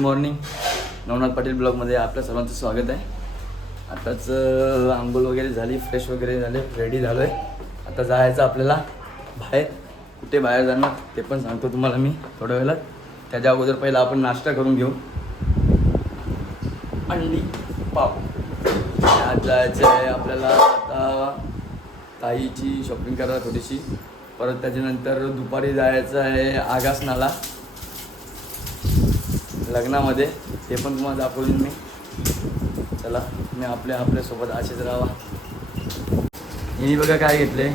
Morning. Navnath Patil ब्लॉगमध्ये आपल्या सर्वांचं स्वागत आहे. आताच आंघोळ वगैरे झाली, फ्रेश वगैरे झाले, रेडी झालो आहे. आता जायचं आपल्याला बाहेर. कुठे बाहेर जाणार ते पण सांगतो तुम्हाला मी थोड्या वेळात. त्याच्या अगोदर पहिला आपण नाश्ता करून घेऊ. अंडी पाव. आज जायचं आहे आपल्याला आता ताईची शॉपिंग करायला थोडीशी. परत त्याच्यानंतर दुपारी जायचं आहे आगासनाला लग्नामध्ये. ते पण तुम्हाला दाखवून मी. चला मी आपल्यासोबत असेच राहा. मी बघा काय घेतले,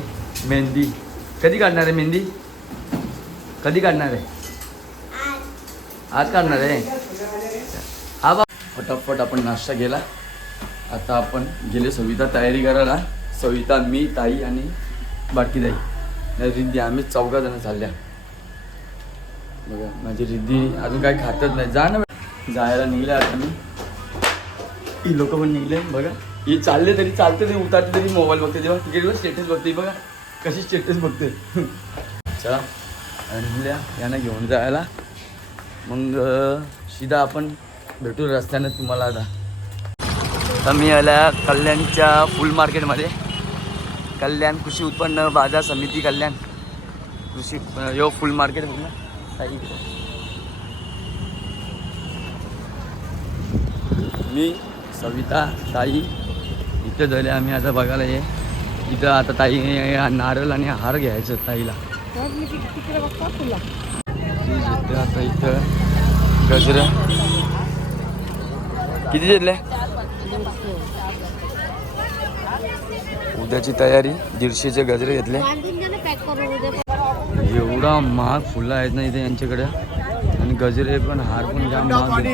मेहंदी. कधी काढणार आहे मेहंदी? कधी काढणार आहे? आज काढणार आहे. हा बा फटाफट आपण नाश्ता केला. आता आपण गेले सविता तयारी करायला. सविता, मी, ताई आणि बाकी ताई रिद्धी, आम्ही 14 जण चालल्या. बघा माझी रिद्धी अजून काय खातच नाही. जायला निघले आता मी. ही लोक पण निघले बघा. ही चालले तरी चालते, तरी उतरते तरी मोबाईल बघते. तेव्हा तिकीटवर स्टेटस बघते. बघा कशी स्टेटस बघते. चला निघल्या यांना घेऊन जायला. मग सीधा आपण भेटू रस्त्यानं तुम्हाला. आता मी आल्या कल्याणच्या फुल मार्केटमध्ये. कल्याण कृषी उत्पन्न बाजार समिती कल्याण कृषी यो फुल मार्केट बघा. मी, सविता, ताई इथं झाले आम्ही. आता बघायला ये इथं. आता ताई नारळ आणि हार घ्यायचं ताईला. आता इथं गजरं किती घेतले? उद्याची तयारी. 150चे गजरे घेतले. एवढा महाग फुलं आहेत ना इथे यांच्याकडे. आणि गजरे पण, हार पण जाम महाग.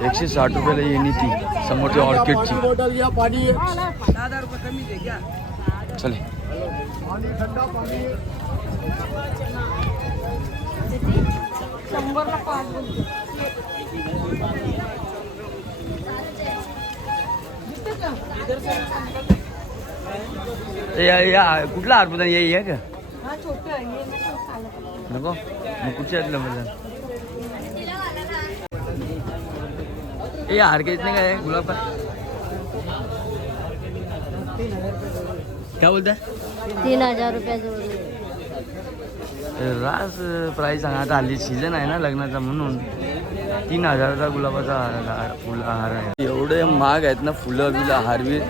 160 रुपयाला येणी ती समोरची ऑर्किडची. चले या कुठला हार ये आहे का? नको मग कुठच्या म्हणजे ये हार के इतने का है गुलाब का? क्या बोलता है? 3000 रुपये जोडी. रास प्राईस सांगा. आता हल्ली सीझन आहे ना लग्नाचा म्हणून 3000चा गुलाबाचा हार आहे. एवढे महाग आहेत ना फुलं बिलं हारवीर.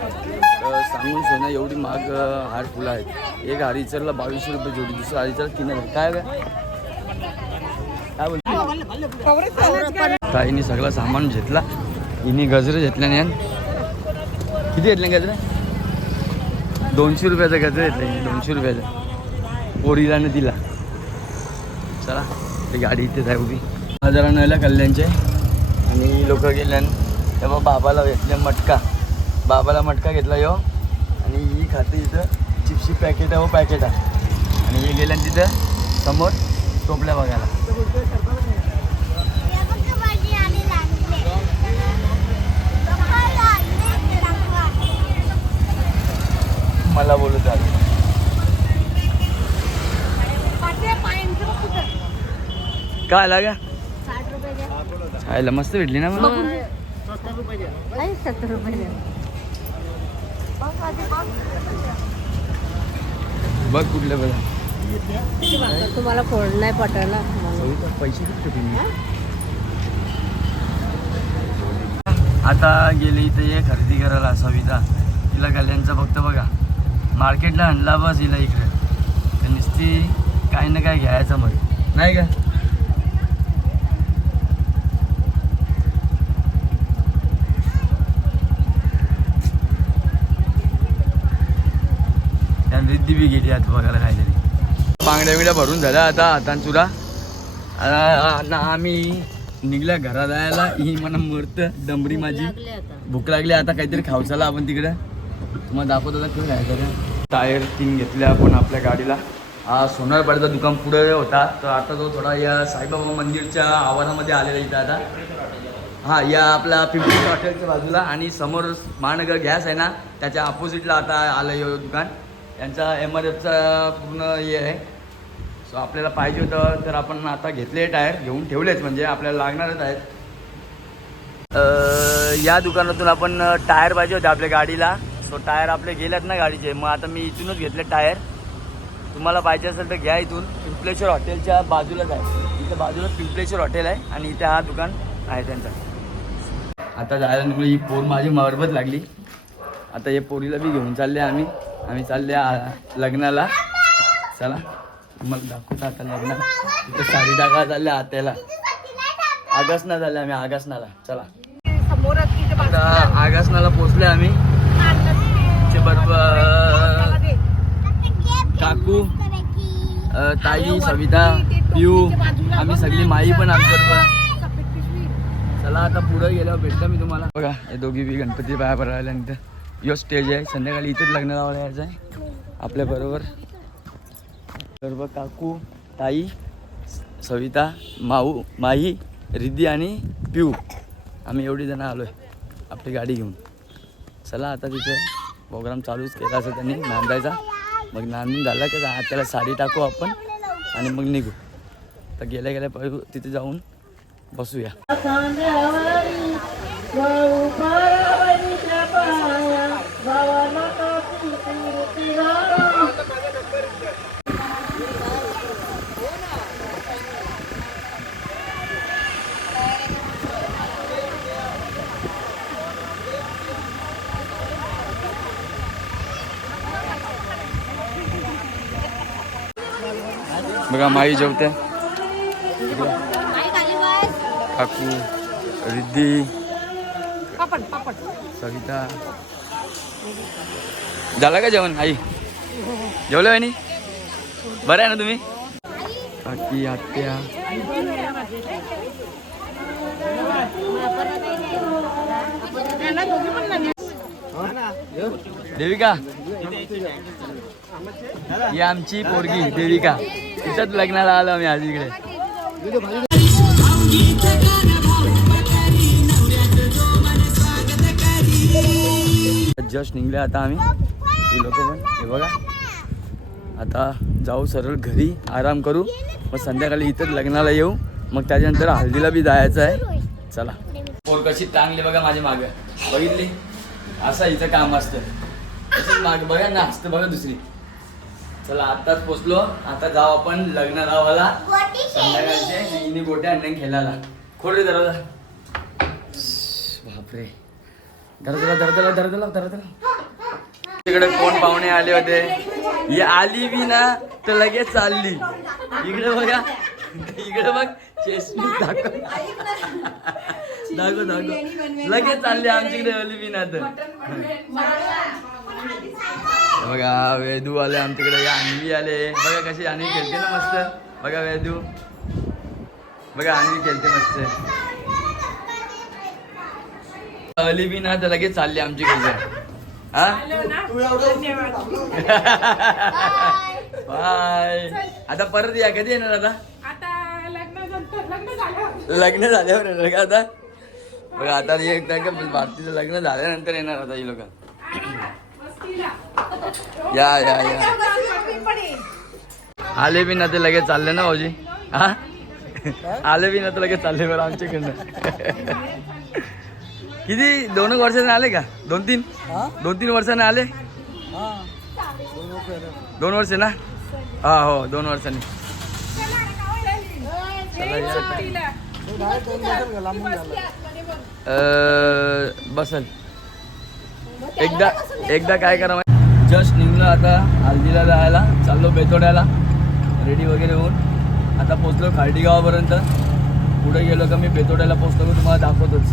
सांगून सोना एवढी महाग हार फुलं आहेत. एक हार इचरला 2200 रुपये जोडी. दुसरा हार इचरला 3000. काय बोलतो? ताईने सगळं सामान घेतला. हिने गजरे घेतल्या नाही. किती घेतले गजरे? 200 रुपयाचा गजरे घेतले. 200 रुपयाचा पोरीला दिला. चला ती गाडी इथेच आहे उभी. बाजारानं आल्या कल्याणचे. आणि लोक गेल्या तेव्हा बाबाला घेतले मटका. बाबाला मटका घेतला यो. आणि ही खाते इथं चिप्सची पॅकेट आहे. पॅकेट आहे. आणि हे गेल्या तिथं समोर टोपल्या बघायला. मला बोलत आलं काय लागा? 60 रुपये. खायला मस्त भेटली ना मग. 70 रुपये. बघ कुठल्या बघा. तुम्हाला फोड नाही पटवला. पैसे किती तुम्ही? आता गेले इथे ये खरेदी करायला सविता. तिला कल्याणचा फक्त बघा मार्केटला आणला बस हिला इकडे. तर नुसती काही ना काय घ्यायचं मग नाही का. त्याने रिद्धी बी गेली आता बघायला काहीतरी. बांगड्या बिंगड्या भरून झाल्या आता हातांचुरा. आम्ही निघल्या घरात जायला. ही मला मरत डंबरी माझी. भूक लागली आता काहीतरी खावसाला आपण तिकडे. तुम्हाला दाखवत होता किंवा घ्यायचं. टायर 3 घेतल्या आपण आपल्या गाडीला. हा सोनारपाड्याचा दुकान पुढे होता. तर आता तो थोडा या साईबाबा मंदिरच्या आवारामध्ये आलेला इथं आता. हां या आपला पिंपरी हॉटेलच्या बाजूला. आणि समोर महानगर गॅस आहे ना त्याच्या अपोजिटला आता आलं हे दुकान. यांचा MRFचा पूर्ण हे आहे सो आपल्याला पाहिजे होतं तर आपण आता घेतले टायर, घेऊन ठेवलेच, म्हणजे आपल्याला लागणारच आहेत. या दुकानातून आपण टायर पाहिजे होते आपल्या गाडीला. सो टायर आपले गेलेत ना गाडीचे, मग आता मी इथूनच घेतले टायर. तुम्हाला पाहिजे असेल तर घ्या इथून. पिंपलेश्वर हॉटेलच्या बाजूलाच आहे, इथं बाजूला पिंपलेश्वर हॉटेल आहे आणि इथे हा दुकान आहे त्यांचा. आता जायला निघलो. ही पोर माझी मरबत लागली. आता हे पोरीला बी घेऊन चालले आम्ही चालले लग्नाला. चला तुम्हाला दाखवतो आता लग्न. तिथे साडी टाका चालले आत्याला. आगासना झाले आम्ही आगासनाला. चला आता आगासनाला पोचले आम्ही. ते बरोबर काकू, ताई, सविता, पिऊ, आम्ही सगळी, माई पण आमच्याबरोबर. चला आता पुढं गेल्यावर भेटतो मी तुम्हाला. बघा हे दोघी बी गणपती पाया पडायला नंतर यो स्टेज आहे. संध्याकाळी इथेच लग्न लावायला यायचं आहे आपल्याबरोबर. सर्व काकू, ताई, सविता, माई, रिद्धी आणि पिऊ, आम्ही एवढी जण आलो आहे आपली गाडी घेऊन. चला आता तिथे प्रोग्राम चालूच केला असं त्यांनी नांदायचा. मग नांदून झाला की त्याला साडी टाकू आपण आणि मग निघू. तर गेल्या तिथे जाऊन बसूया. बघा माई जेवते, काकू, रिद्धी, सविता. झालं का जेवण? आई जेवलं वहिनी? बरं आहे ना तुम्ही? काकी, आत्या, देविका, ही आमची पोरगी देविका. तिथंच लग्नाला आलो आम्ही आज इकडे. जस्ट निघले आता आम्ही. ही लोक पण हे बघा. आता जाऊ सरळ घरी, आराम करू, मग संध्याकाळी इथंच लग्नाला येऊ. मग त्याच्यानंतर हळदीला बी जायचं आहे. चला. पोर कशी टांगली बघा माझ्या मागं, बघितली? असं इथं काम असतं. तसंच माग बघा ना असतं बघा दुसरी. चला आत्ताच पोचलो. आता जाऊ आपण लग्न लावायला. संध्याकाळचे इनी गोट्या आणणे खेळायला. खोल रे दरवाजा. बापरे, दरवाजा. तिकडे कोण पाहुणे आले होते. ही आली बी ना तर लगेच चालली. इकडे बघा, इकडे बघ. चेष्टा दाखव. लगेच चालली आमच्याकडे. आली बी ना तर बघा. वेदू आले आमच्याकडे, आणवी आले. बघा कशी आणवी खेळते ना मस्त. बघा वेदू, बघा आणवी खेळते मस्त. अली बी ना तर लगेच चालली आमच्याकडे. हा बाय. आता परत या. कधी येणार आता? लग्न झाल्यावर येणार का आता? बघा आता भारतीचं लग्न झाल्यानंतर येणार आता ही लोक. या आले बी ना ते लगेच चालले ना भाऊजी. हा आले बी ना तर लगेच चालले बरं आमच्याकडनं. किती 2 वर्षाने आले का? 2-3 वर्षाने आले. 2 वर्ष ना? हा हो 2 वर्षांनी. बसल एकदा काय करा. जस्ट निघलो आता हल्दीला जायला. चाललो बेतोड्याला रेडी वगैरे होऊन. आता पोचलो खार्डी गावापर्यंत. पुढे गेलो का मी बेतोड्याला पोचलो, तुम्हाला दाखवतोच.